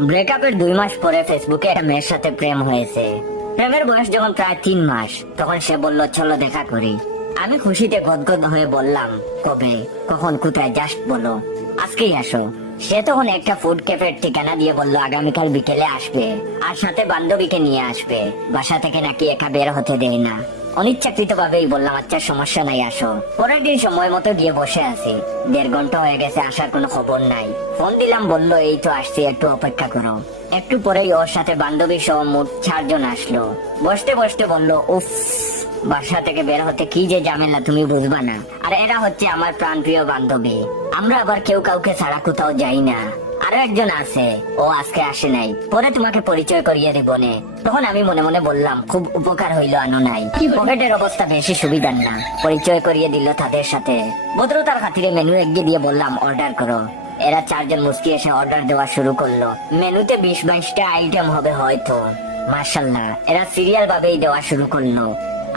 ব্রেকআপের 2 মাস পরে ফেসবুকে একটা মেয়ের সাথে প্রেম হয়েছে। প্রেমের বয়স যখন প্রায় 3 মাস, তখন সে বলল চলো দেখা করি। আমি খুশিতে গদগদ হয়ে বললাম কবে, কখন, কোথায়, জাস্ট বলো, আজকেই আসো। সে তখন একটা ফুড ক্যাফের ঠিকানা দিয়ে বলল আগামীকাল বিকেলে আসবে, আর সাথে বান্ধবীকে নিয়ে আসবে। বাসা থেকে নাকি একা বের হতে দেয় না। অনিচ্ছাকৃত ভাবেই বললাম আচ্ছা সমস্যা নাই, আসো। পরের দিন সময় মতো গিয়ে বসে আছি। 1.5 ঘন্টা হয়ে গেছে, আসার কোনো খবর নাই। ফোন দিলাম, বললো এই তো আসছি, একটু অপেক্ষা করো। একটু পরেই ওর সাথে বান্ধবী সহ মোট 4 জন আসলো। বসতে বসতে বললো উফ, বাসা থেকে বের হতে কি যে ঝামেলা তুমি বুঝবা না। আর এরা হচ্ছে আমার প্রাণপ্রিয় বান্ধবী। আমরা আবার কেউ কাউকে ছাড়া কোথাও যাই না। আরো একজন আছে, ও আজকে আসে নাই, পরে তোমাকে পরিচয় করিয়ে দিব নে। তখন আমি মনে মনে বললাম খুব উপকার হইলো, আনো নাই। পকেটের অবস্থা বেশি সুবিধার না। পরিচয় করিয়ে দিল তাদের সাথে। ভদ্রতার খাতিরে মেনু এগিয়ে দিয়ে বললাম অর্ডার করো। এরা 4 জন মুস্কি এসে অর্ডার দেওয়া শুরু করলো। মেনুতে 20-22টা আইটেম হবে হয়তো। মাশাআল্লাহ, এরা সিরিয়াল ভাবেই দেওয়া শুরু করলো।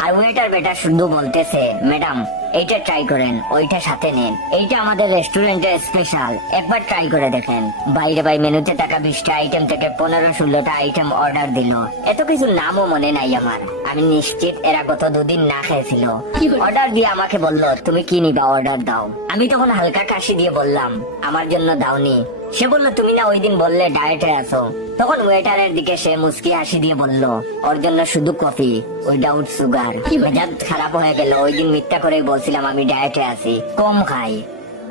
আর ওয়েটার বেটা শুধু বলতেছে ম্যাডাম এইটা ট্রাই করেন, ওইটা সাথে নেন, এইটা আমাদের রেস্টুরেন্টের স্পেশাল, একবার ট্রাই করে দেখেন। বাইরে বাই মেনুতে থাকা 20টা আইটেম থেকে 15-16টা আইটেম অর্ডার দিল। এত কিছু নামও মনে নাই আমার। আমি নিশ্চিত এরা গত 2 দিন না খেয়েছিল। অর্ডার দিয়ে আমাকে বলল তুমি কি নিবা, অর্ডার দাও। আমি তখন হালকা কাশি দিয়ে বললাম আমার জন্য দাওনি। সে বলল তুমি না ওই দিন বললে ডায়েটে আছো। তখন ওয়েটারের দিকে সে মুস্কি হাসি দিয়ে বলল ওর জন্য শুধু কফি, উইদাউট সুগার। মেজাজ খারাপ হয়ে গেল। ওই দিন মিথ্যা করে বলছিলাম আমি ডায়েটে আছি, কম খাই।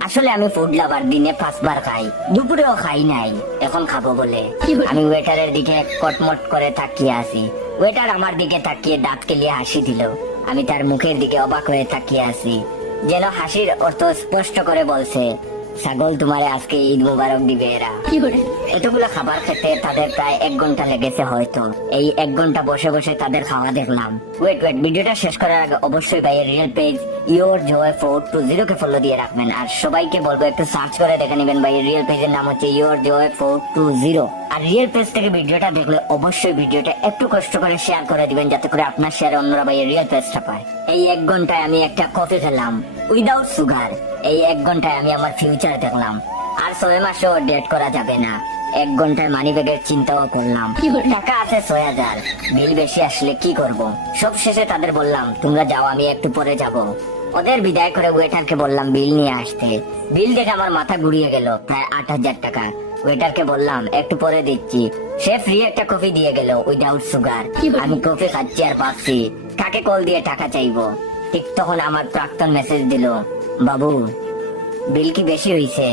আসলে আমি ফুড লাভার, দিনে 5 বার খাই, দুপুরেও খাই নাই, এখন খাবো বলে। আমি ওয়েটারের দিকে কটমট করে তাকিয়ে আছি। ওয়েটার আমার দিকে তাকিয়ে দাঁত কেলিয়ে হাসি দিল। আমি তার মুখের দিকে অবাক হয়ে তাকিয়ে আছি, যেন হাসির অর্থ স্পষ্ট করে বলছে ছাগল তোমারে আজকে ঈদ মুবারক দিবে। এরা এতগুলো খাবার খেতে তাদের প্রায় 1 ঘন্টা লেগেছে হয়তো। এই 1 ঘন্টা বসে বসে তাদের খাওয়া দেখলাম। ওয়েট, ভিডিওটা শেষ করার আগে অবশ্যই ভাইয়ের রিয়েল পেজ ইওর জয় 420 কে ফলো দিয়ে রাখবেন। আর সবাইকে বলবো একটু সার্চ করে দেখে নেবেন, ভাইয়ের রিয়েল পেজের নাম হচ্ছে ইওর জয় 420। আর রিয়েল পেজ থেকে ভিডিওটা দেখলে অবশ্যই ভিডিওটা একটু কষ্ট করে শেয়ার করে দিবেন, যাতে করে আপনার শেয়ারে অন্যরা ভাইয়ের রিয়েল পেজটা পায়। এই 1 ঘন্টায় আমি একটা কফি খেলাম উইদাউট সুগার। এই 1 ঘন্টায় আমি আমার ফিউচার দেখলাম। আর 6 মাসেও ডেট করা যাবে না। 1 ঘন্টায় মানি ব্যাগের চিন্তাও করলাম। টাকা আছে 6000, বিল বেশি আসলে কি করব। সব শেষে তাদের বললাম তোমরা যাও, আমি একটু পরে যাব। ওদের বিদায় করে ওয়েটারকে বললাম বিল নিয়ে আসতে। বিল দেখে আমার মাথা ঘুরিয়ে গেল, প্রায় 8000 টাকা। ওয়েটারকে বললাম একটু পরে দিচ্ছি। সে ফ্রি একটা কফি দিয়ে গেল উইদাউট সুগার। আমি কফি খাচ্ছি আর ভাবছি কাকে কল দিয়ে টাকা চাইবো। ঠিক তখন আমার প্রাক্তন মেসেজ দিল, বাবু বিল কি বেশি হইছে?